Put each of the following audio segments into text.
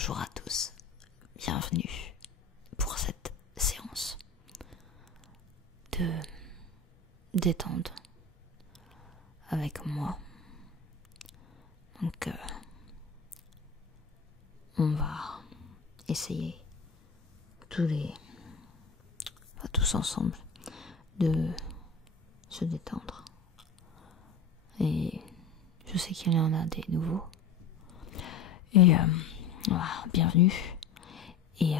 Bonjour à tous, bienvenue pour cette séance de détente avec moi. Donc on va essayer tous ensemble de se détendre. Et je sais qu'il y en a des nouveaux. Et voilà, bienvenue. Et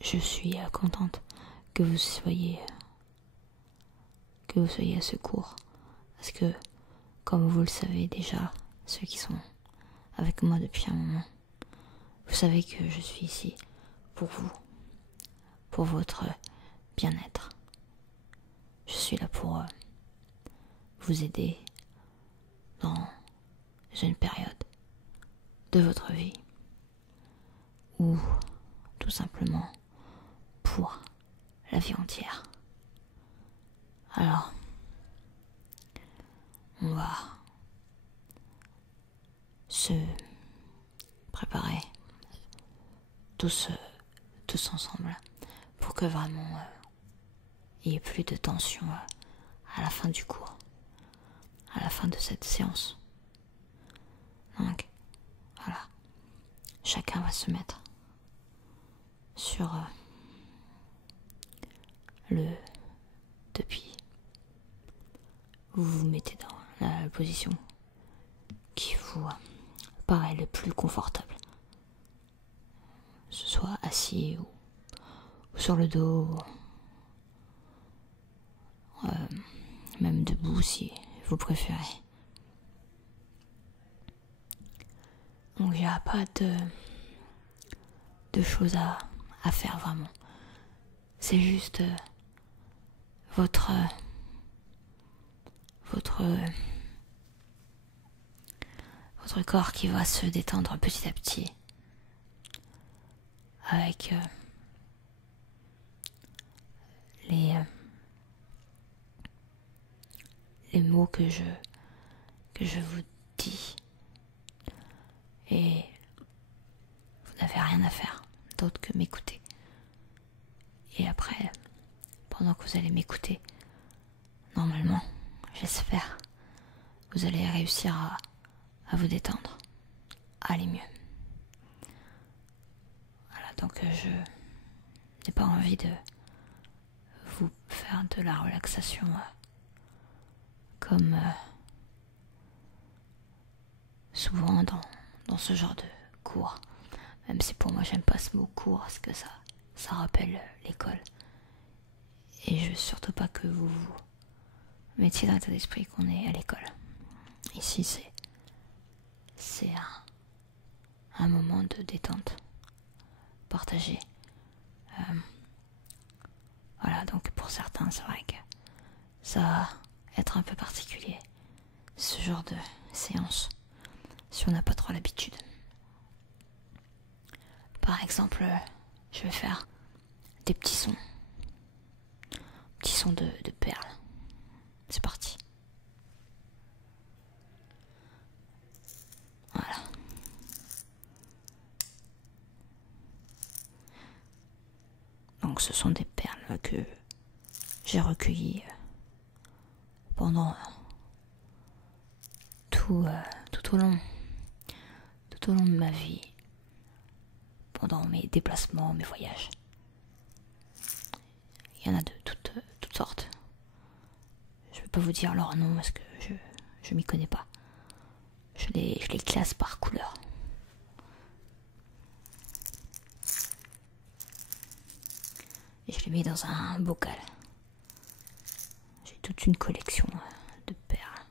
je suis contente que vous soyez à ce cours. Parce que, comme vous le savez déjà, ceux qui sont avec moi depuis un moment, vous savez que je suis ici pour vous, pour votre bien-être. Je suis là pour vous aider dans une période de votre vie ou tout simplement pour la vie entière. Alors, on va se préparer tous ensemble pour que vraiment il n'y ait plus de tension à la fin du cours, à la fin de cette séance. Donc, voilà, chacun va se mettre sur le tapis. Vous vous mettez dans la position qui vous paraît le plus confortable. Que ce soit assis ou sur le dos, même debout si vous préférez. Donc il n'y a pas de choses à faire vraiment. C'est juste votre corps qui va se détendre petit à petit avec les mots que je vous dis. Et vous n'avez rien à faire d'autre que m'écouter. Et après, pendant que vous allez m'écouter, normalement, j'espère, vous allez réussir à vous détendre, à aller mieux. Voilà, donc je n'ai pas envie de vous faire de la relaxation comme souvent dans ce genre de cours. Même si pour moi j'aime pas ce mot cours parce que ça rappelle l'école. Et je veux surtout pas que vous mettiez dans l'état d'esprit qu'on est à l'école. Ici c'est un moment de détente partagé. Voilà, donc pour certains c'est vrai que ça va être un peu particulier ce genre de séance si on n'a pas trop l'habitude. Par exemple, je vais faire des petits sons de perles. C'est parti. Voilà. Donc ce sont des perles que j'ai recueillies pendant tout au long de ma vie, pendant mes déplacements, mes voyages. Il y en a de toutes sortes. Je ne vais pas vous dire leur nom parce que je m'y connais pas. Je les classe par couleur. Et je les mets dans un bocal. J'ai toute une collection de perles.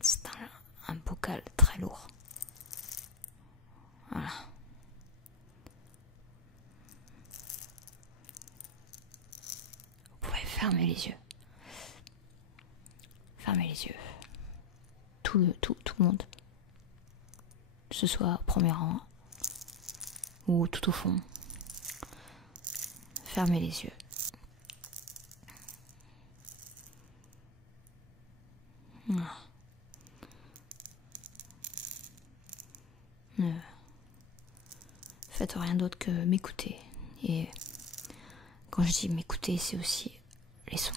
C'est un bocal très lourd. Voilà. Vous pouvez fermer les yeux. Fermez les yeux. Tout le monde. Que ce soit au premier rang ou tout au fond. Fermez les yeux. Voilà. faites rien d'autre que m'écouter. Et quand je dis m'écouter, c'est aussi les sons.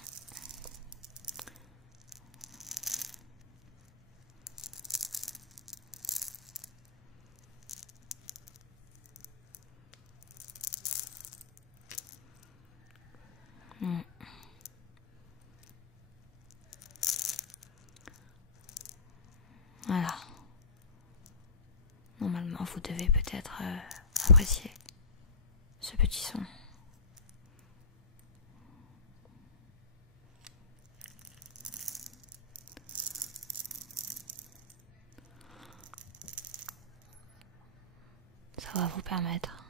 Voilà. Normalement, vous devez peut-être apprécier ce petit son. Ça va vous permettre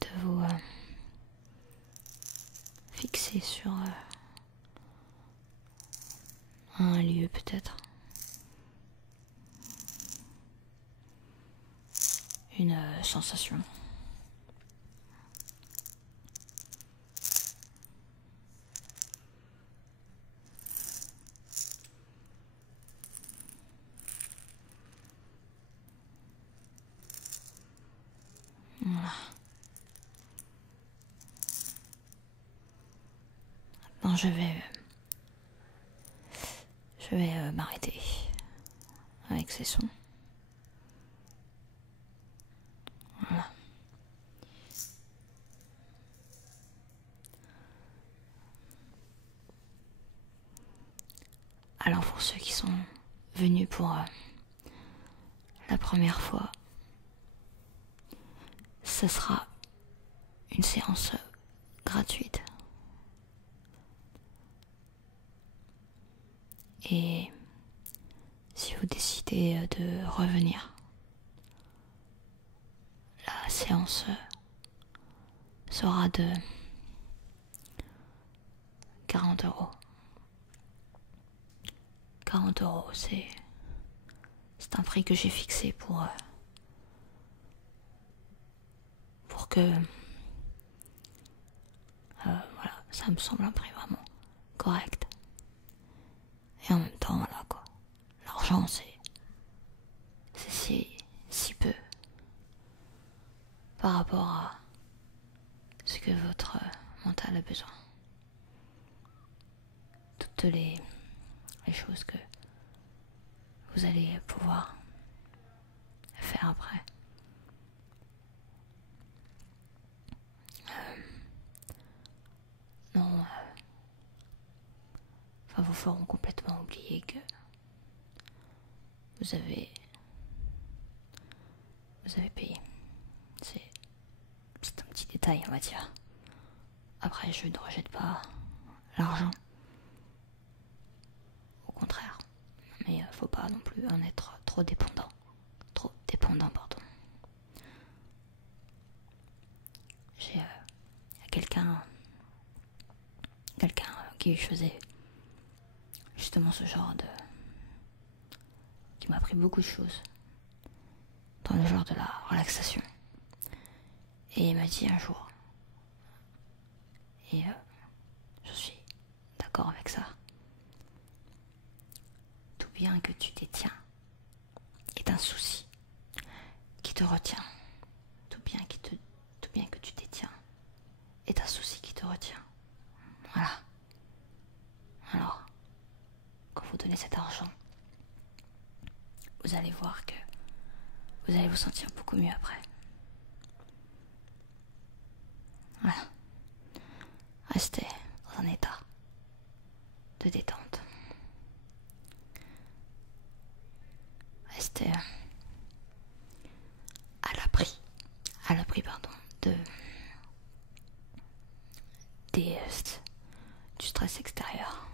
de vous fixer sur un lieu peut-être. Une sensation. Voilà. Maintenant je vais m'arrêter avec ces sons. Voilà. Alors pour ceux qui sont venus pour la première fois, ce sera une séance gratuite. Et si vous décidez de revenir, la séance sera de 40 €. 40 €, c'est un prix que j'ai fixé pour que voilà, ça me semble un prix vraiment correct. Et en même temps, voilà quoi, l'argent c'est si peu par rapport à ce que votre mental a besoin. Toutes les choses que vous allez pouvoir faire après. Non, vous feront complètement oublier que vous avez payé. C'est un petit détail, on va dire. Après, je ne rejette pas l'argent. Au contraire. Mais faut pas non plus en être trop dépendant. Pardon. J'ai quelqu'un qui faisait justement ce genre de... qui m'a appris beaucoup de choses dans le genre de la relaxation. Et il m'a dit un jour, et je suis d'accord avec ça, tout bien que tu détiens est un souci qui te retient. Tout bien que tu détiens est un souci qui te retient. Voilà. Alors, quand vous donnez cet argent, vous allez voir que vous allez vous sentir beaucoup mieux après. Voilà. Restez dans un état de détente. Restez à l'abri du stress extérieur.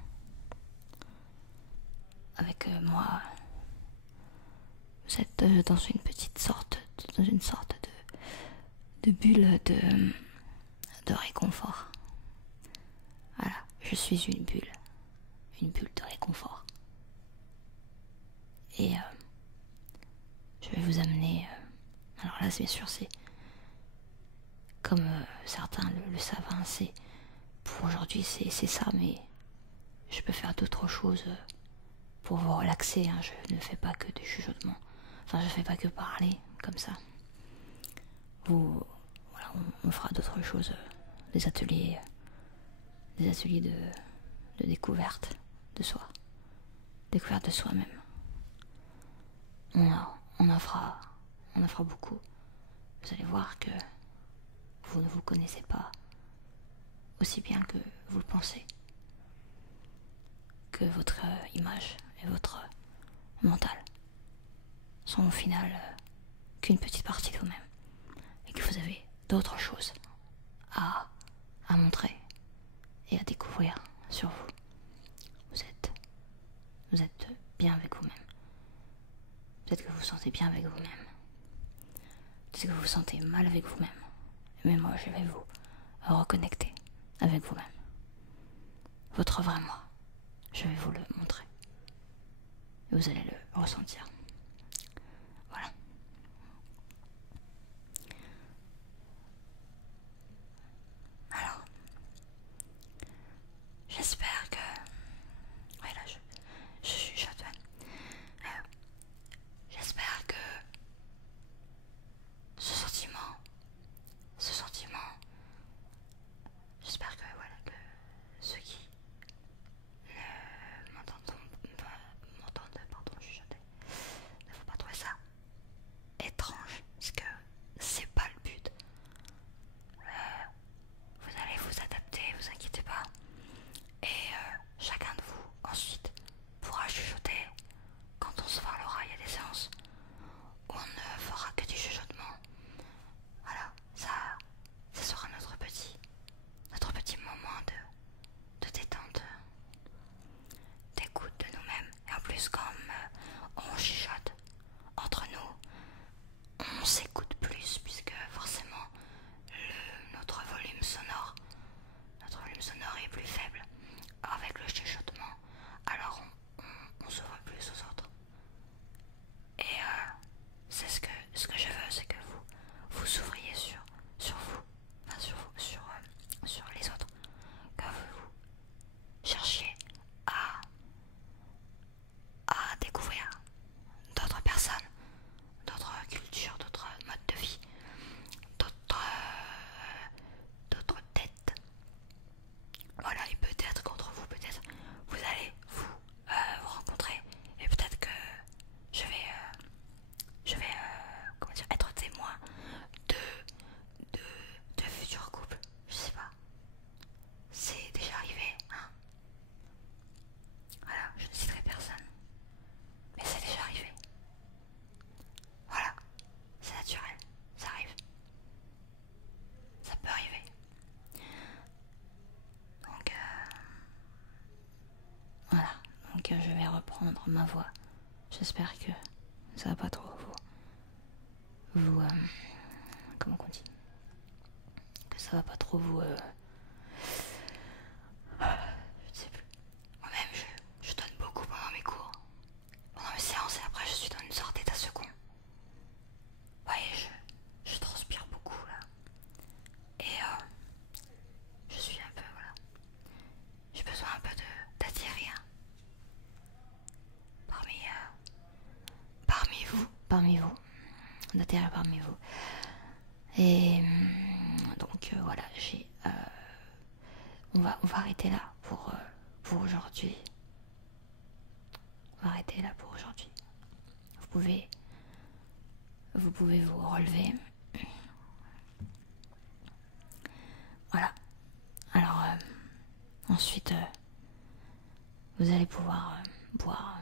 Avec moi, vous êtes dans une sorte de bulle de réconfort. Voilà, je suis une bulle de réconfort. Et je vais vous amener... alors là, bien sûr, c'est comme certains le savent, hein, c'est pour aujourd'hui, c'est ça, mais je peux faire d'autres choses pour vous relaxer. Hein. Je ne fais pas que des chuchotements. Enfin, je ne fais pas que parler, comme ça. Voilà, on fera d'autres choses, des ateliers de découverte de soi, découverte de soi-même. On en fera beaucoup. Vous allez voir que vous ne vous connaissez pas aussi bien que vous le pensez, que votre image et votre mental sont au final qu'une petite partie de vous-même, et que vous avez d'autres choses à montrer et à découvrir sur vous. Vous êtes bien avec vous-même. Peut-être que vous vous sentez bien avec vous-même. Peut-être que vous vous sentez mal avec vous-même. Mais moi, je vais vous reconnecter avec vous-même. Votre vrai moi. Je vais vous le montrer. Et vous allez le ressentir. Voilà. Alors, j'espère que... Oui, là, je chuchote. J'espère que ce sentiment, j'espère que voilà, que ceux qui m'entendent, pardon, chuchoter, ne faut pas trouver ça étrange, parce que c'est pas le but. Vous allez vous adapter, vous inquiétez pas, et chacun de vous ensuite pourra chuchoter quand on se parlera. Il y a des séances où on ne fera que du chuchotement. Voilà, ça sera notre petit moment de détente, d'écoute de nous-mêmes. Et en plus, comme on chuchote entre nous, on s'écoute plus, puisque forcément notre volume sonore est plus faible avec le chuchotement. Alors on s'ouvre plus aux autres. Et c'est ce que je veux, c'est que vous ouvriez sur vous, enfin sur les autres, que vous cherchiez à découvrir d'autres personnes, d'autres cultures, d'autres modes de vie, d'autres têtes. Voilà, et peut-être qu'entre vous, peut-être vous allez vous rencontrer, et peut-être que je vais comment dire, être témoin de futurs couples. Je sais pas. C'est déjà arrivé, hein. Voilà, je ne citerai personne. Mais c'est déjà arrivé. Voilà, c'est naturel, ça arrive. Ça peut arriver. Donc, voilà. Donc, je vais reprendre ma voix. J'espère que ça va pas trop vous comment on dit, que ça va pas trop vous je sais plus. Moi-même je donne beaucoup pendant mes cours, pendant mes séances, et après je suis dans une sorte d'état second. Vous voyez, je transpire beaucoup là, et je suis un peu, voilà, j'ai besoin un peu d'attirer parmi vous, d'atterrir parmi vous. Et donc voilà, on va arrêter là pour aujourd'hui. On va arrêter là pour aujourd'hui. Vous pouvez vous relever. Voilà. Alors ensuite, vous allez pouvoir boire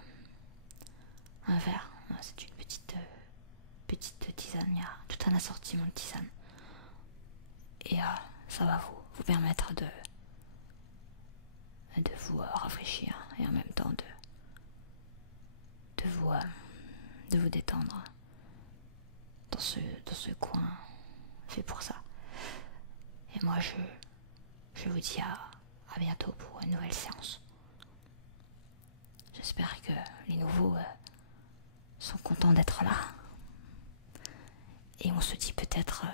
un verre. C'est une petite tisane. Il y a tout un assortiment de tisane. Et ça va vous permettre de vous rafraîchir, et en même temps de vous détendre dans ce coin fait pour ça. Et moi je vous dis à bientôt pour une nouvelle séance. J'espère que les nouveaux sont contents d'être là. Et on se dit peut-être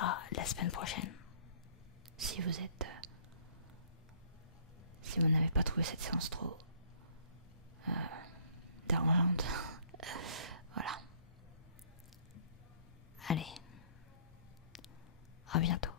à la semaine prochaine. Si vous n'avez pas trouvé cette séance trop dérangeante. Voilà. bientôt.